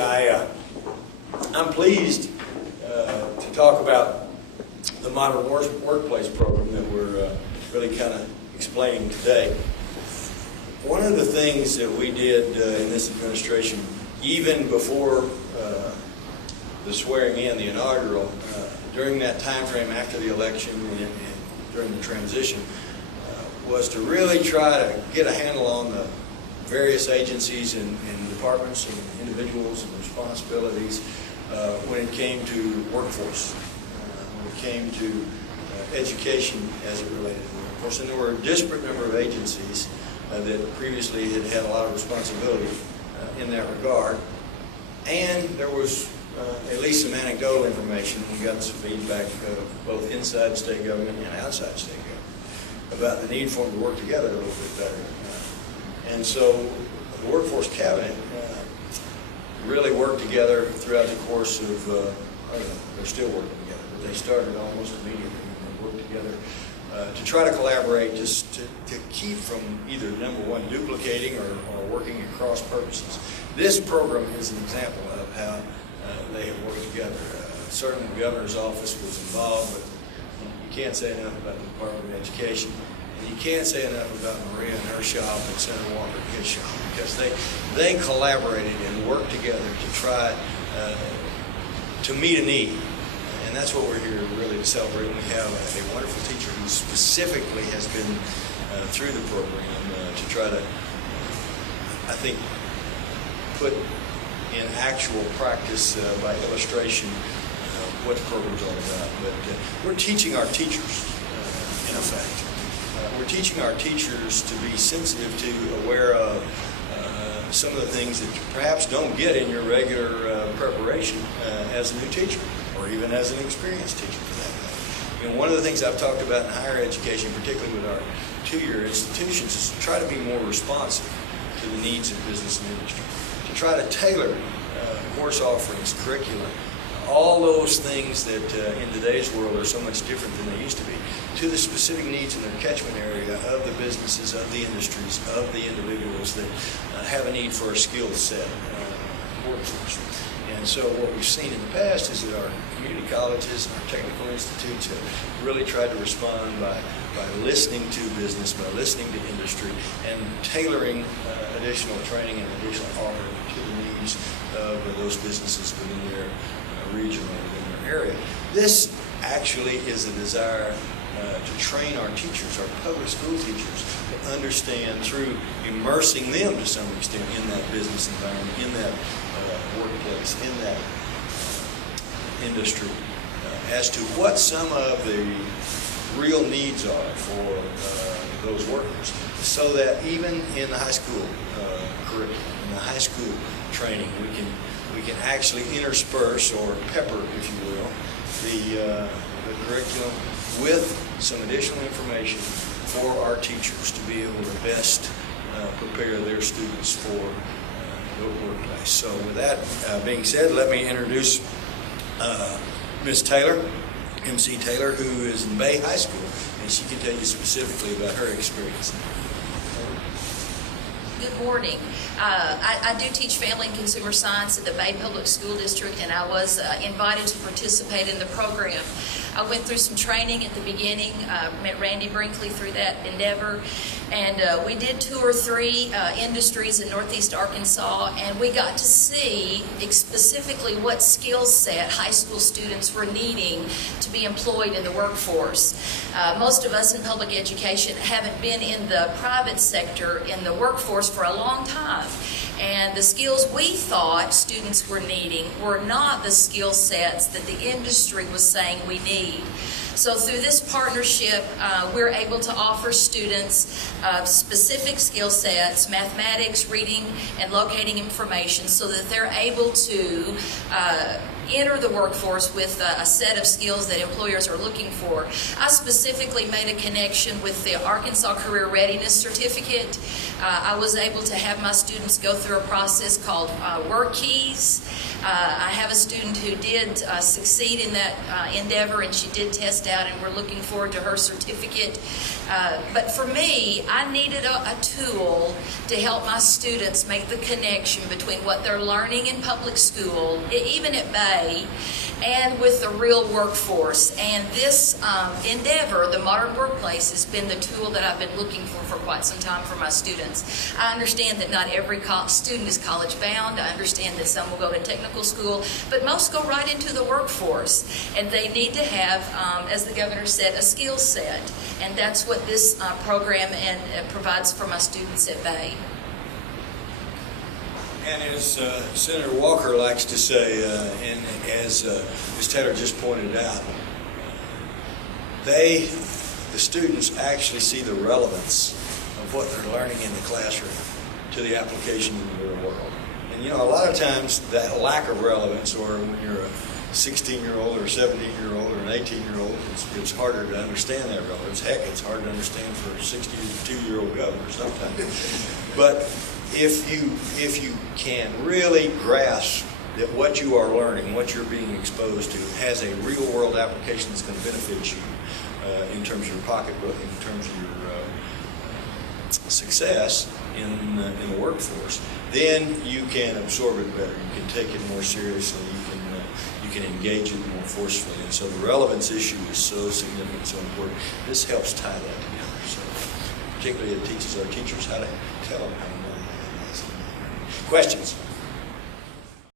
everybody. I'm pleased to talk about the Modern Workplace program that we're really kind of explaining today. One of the things that we did in this administration, even before the swearing in, the inaugural, during that time frame after the election and during the transition, was to really try to get a handle on the various agencies and departments and individuals and responsibilities when it came to workforce, when it came to education as it related to workforce. And there were a disparate number of agencies that previously had had a lot of responsibility in that regard. And there was at least some anecdotal information. We got some feedback both inside state government and outside state government about the need for them to work together a little bit better. And so the Workforce Cabinet really worked together throughout the course of, they're still working together, but they started almost immediately and worked together to try to collaborate, just to keep from either, number one, duplicating or working at cross purposes. This program is an example of how they have worked together. Certainly the governor's office was involved, but you can't say enough about the Department of Education. And you can't say enough about Maria and her shop and Senator Walker and his shop, because they collaborated and worked together to try to meet a need. And that's what we're here really to celebrate. We have a wonderful teacher who specifically has been through the program to try to, I think, put in actual practice by illustration what the program's all about. But we're teaching our teachers, in effect. We're teaching our teachers to be sensitive to, aware of some of the things that you perhaps don't get in your regular preparation as a new teacher, or even as an experienced teacher for that matter. You know, one of the things I've talked about in higher education, particularly with our two-year institutions, is to try to be more responsive to the needs of business and industry, to try to tailor course offerings, curriculum, all those things that in today's world are so much different than they used to be, to the specific needs in their catchment area of the businesses, of the industries, of the individuals that have a need for a skill set workforce. And so what we've seen in the past is that our community colleges and our technical institutes have really tried to respond by listening to business, by listening to industry, and tailoring additional training and additional offering to the needs of those businesses within their region or within their area. This actually is a desire to train our teachers, our public school teachers, to understand through immersing them to some extent in that business environment, in that workplace, in that industry, as to what some of the real needs are for those workers, so that even in the high school curriculum, in the high school training, we can actually intersperse or pepper, if you will, the curriculum with some additional information for our teachers to be able to best prepare their students for the workplace. So with that being said, let me introduce Ms. Taylor, MC Taylor, who is in Bay High School, and she can tell you specifically about her experience. Good morning. I do teach family and consumer science at the Bay Public School District, and I was invited to participate in the program. I went through some training at the beginning, met Randy Brinkley through that endeavor, and we did tour 3 industries in Northeast Arkansas, and we got to see specifically what skill set high school students were needing to be employed in the workforce. Most of us in public education haven't been in the private sector in the workforce for a long time. And the skills we thought students were needing were not the skill sets that the industry was saying we need. So through this partnership, we're able to offer students specific skill sets, mathematics, reading, and locating information, so that they're able to enter the workforce with a set of skills that employers are looking for. I specifically made a connection with the Arkansas Career Readiness Certificate. I was able to have my students go through a process called Work Keys. I have a student who did succeed in that endeavor, and she did test out, and we're looking forward to her certificate. But for me, I needed a tool to help my students make the connection between what they're learning in public school, even at Bay, and with the real workforce. And this endeavor, the Modern Workplace, has been the tool that I've been looking for quite some time for my students. I understand that not every student is college bound. I understand that some will go to technical school, but most go right into the workforce. And they need to have, as the governor said, a skill set. And that's what this program provides for my students at Bay. And as Senator Walker likes to say, and as Ms. Taylor just pointed out, the students actually see the relevance of what they're learning in the classroom to the application in the real world. And you know, a lot of times that lack of relevance, or when you're a 16-year-old or a 17-year-old or an 18-year-old, it's harder to understand that relevance. Heck, it's hard to understand for a 62-year-old governor sometimes. But if you can really grasp that what you are learning, what you're being exposed to, has a real-world application that's going to benefit you in terms of your pocketbook, in terms of your success in the workforce, then you can absorb it better. You can take it more seriously. You can engage it more forcefully. And so the relevance issue is so significant, so important. This helps tie that together. So particularly it teaches our teachers how to tell them how to learn. Questions?